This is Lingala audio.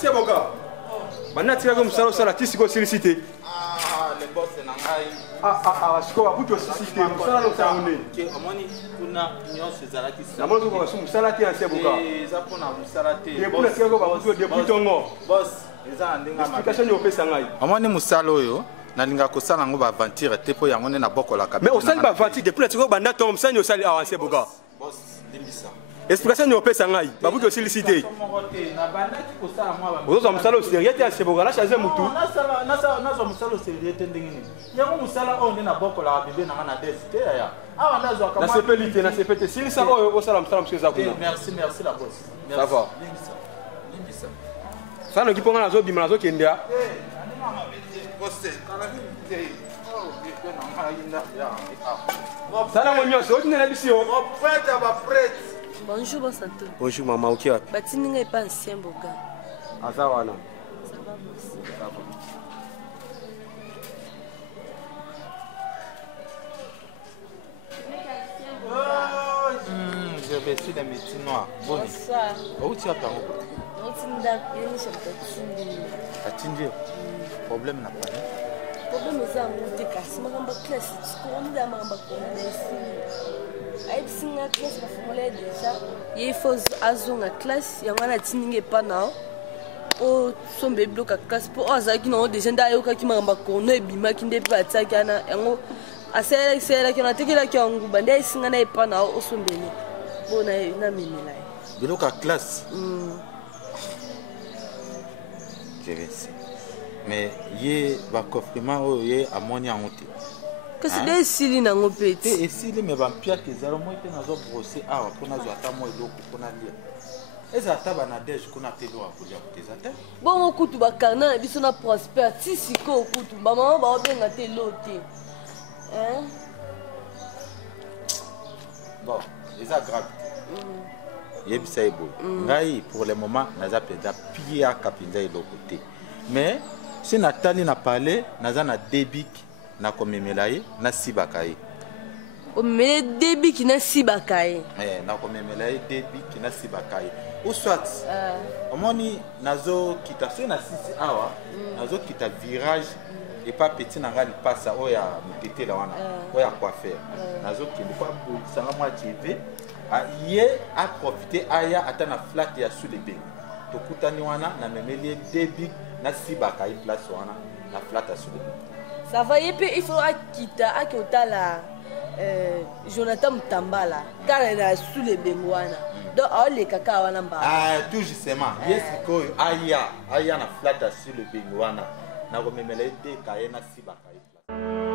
ancien boka. Bana tira comme ça la tisiko sollicité. Ah, le boss est nangai. Siko ba buto sollicité. Musala no saone. Ke amoni kuna nyonso ezalaki na moni ko basu musala te ancien boka. Eza pona musala te. Et pour tira ko ba buto depuis tongo. Boss, eza ndenga ma. Explication yo pesa ngai. Amoni musala oyo nalinga kosala ngo ba aventure te po yango ne na bokola ka. Mais osali ba aventure depuis tira ko banda tongo musala yo sali ancien boka. Boss, limbisa. Explication yo pesa ngai. Ba buto sollicité. Na banda ki kosala moi ba. Ozo musala sérieux te ancien boka la changer mutu. Nazo musala sérieux te ndengini. Yango musala oyo na bokola ka bebe na desite ya. Ah, na sepelité, na sepelité. Si ça va au salam salam monsieur Zakuna. Merci la boss. Ça va. Ça ne qui prend la zone bimala zone kendia. Ça n'a rien so tu n'es pas ici. Bonjour bon santo. Bonjour maman, OK. Batini n'est pas ancien boga. Azawana. Ça va merci. Ça va. Je vais essayer de métier noir. Bonsoir. Où tu as parlé? Atindi. Problème n'a pas. Problème est en route kasi magamba classe. Tuko nda mamba ko ndesi. Ai singa classe ba formulaire déjà. Il faut azonga classe yangana tininge pa nao. O sombe bloka classe po azaki no déjà nda yoka ki magamba ko no ebima ki nde pa tsakana yango asela ki na tekela ki yangu bande isinga na epa nao osombele. Bona na minela. Bloka classe. Je vais essayer. Mais il va coffrement ou il a mon yangote. Qu'est-ce que c'est sili na ngopeti? Et sili me vampire que zalo moi te nazo brosser ah pour nazo ata moi eloko pour na lia. Eza ata banadej kuna telo akulia kutezata. Bon okutu bakarna biso na prosper si siko okutu ba mama ba obenga te lote. Hein? Bon, eza grave. Yebisa ebo. Ngai pour le moment naza peda pia kapinza eloko te. Mais si Nathalie n'a parlé, naza na débik na komemelaye na sibakaye. O me débik na sibakaye. Na komemelaye débik na sibakaye. Ou soit omoni nazo kita so na sisi awa, nazo kita virage et pas petit na ngali passa oya mutete la wana. Oya coiffeur. Nazo kende pas sanga moi TV. Ye a profité aya atana flat ya sous les beng. Tokutani wana na memeli débik na sibaka i place wana na flat à sous les beng. Ça va yépe il faut akita akotala Jonathan Mtambala car elle a sous les beng wana. Donc les kaka wana mba. Tout justement. Yes ko aya na flat à sous les beng wana. Na ko memeli de kaye na sibaka i place.